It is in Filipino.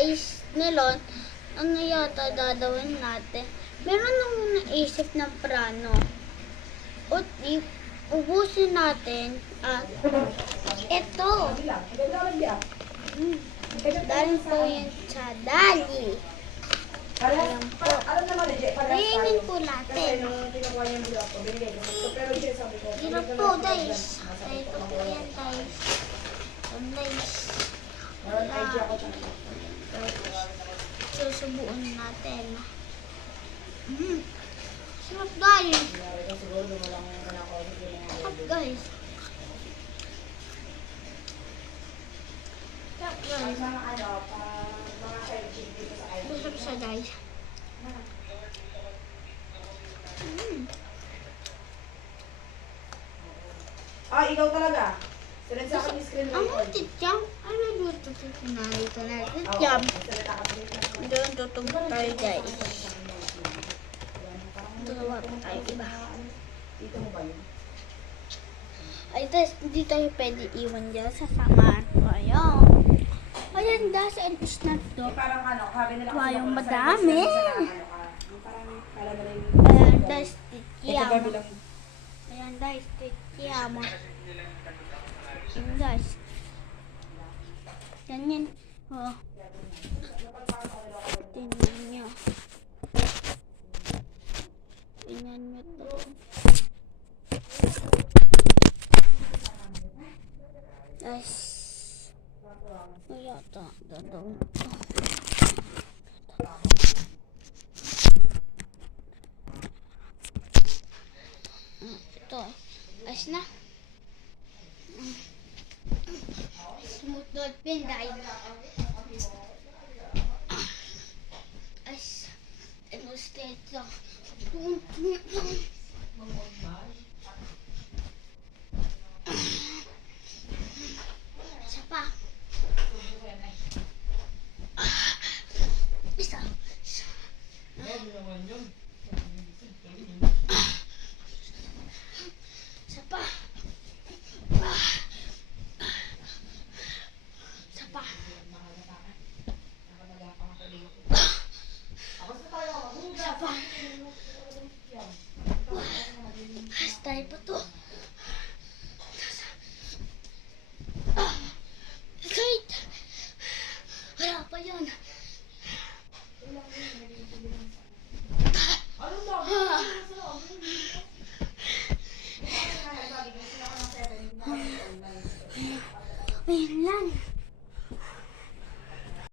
ice melon, ano yata dadawin natin? Meron nang naisip ng prano. O, ubusin natin at ito. Dali po yun sa dali. Ayan po. Kainin po natin. Hirap po, guys. Ito po yan, guys. Ayan, guys. Susubuan natin. Sarap, guys. Sarap, guys. Sarap, guys. Sarap siya, guys. Ah, ikaw talaga. Sunod sa akin yung screen Ang record. titjam? Ano dito sa sinarito na titjam? Doon tutugtog tayo, guys. Dalawa pa tayo iba. Dito mo ba yun? Ay, tapos hindi tayo pwede iwan dyan sa samahan ko. Ayun. Ayan, dahil sa snack to. Parang ano, sabi nila Wow, yung sa madami. parang kala nila yung... Ayan, dahil Ito titjam. gabi lang. Ayan, dahil titjam. Ayan, guys. Ganyan. Oh. Tingnan nyo. Tingnan nyo to. Guys. Kaya ito. Dadawin ito. Ito. Ayos na. Smooth dot pinday. Ayos. Ano straight lang. Isa pa. Isa. Isa pa. Isa pa. Isa pa. Hastay pa to. Kahit wala pa yun.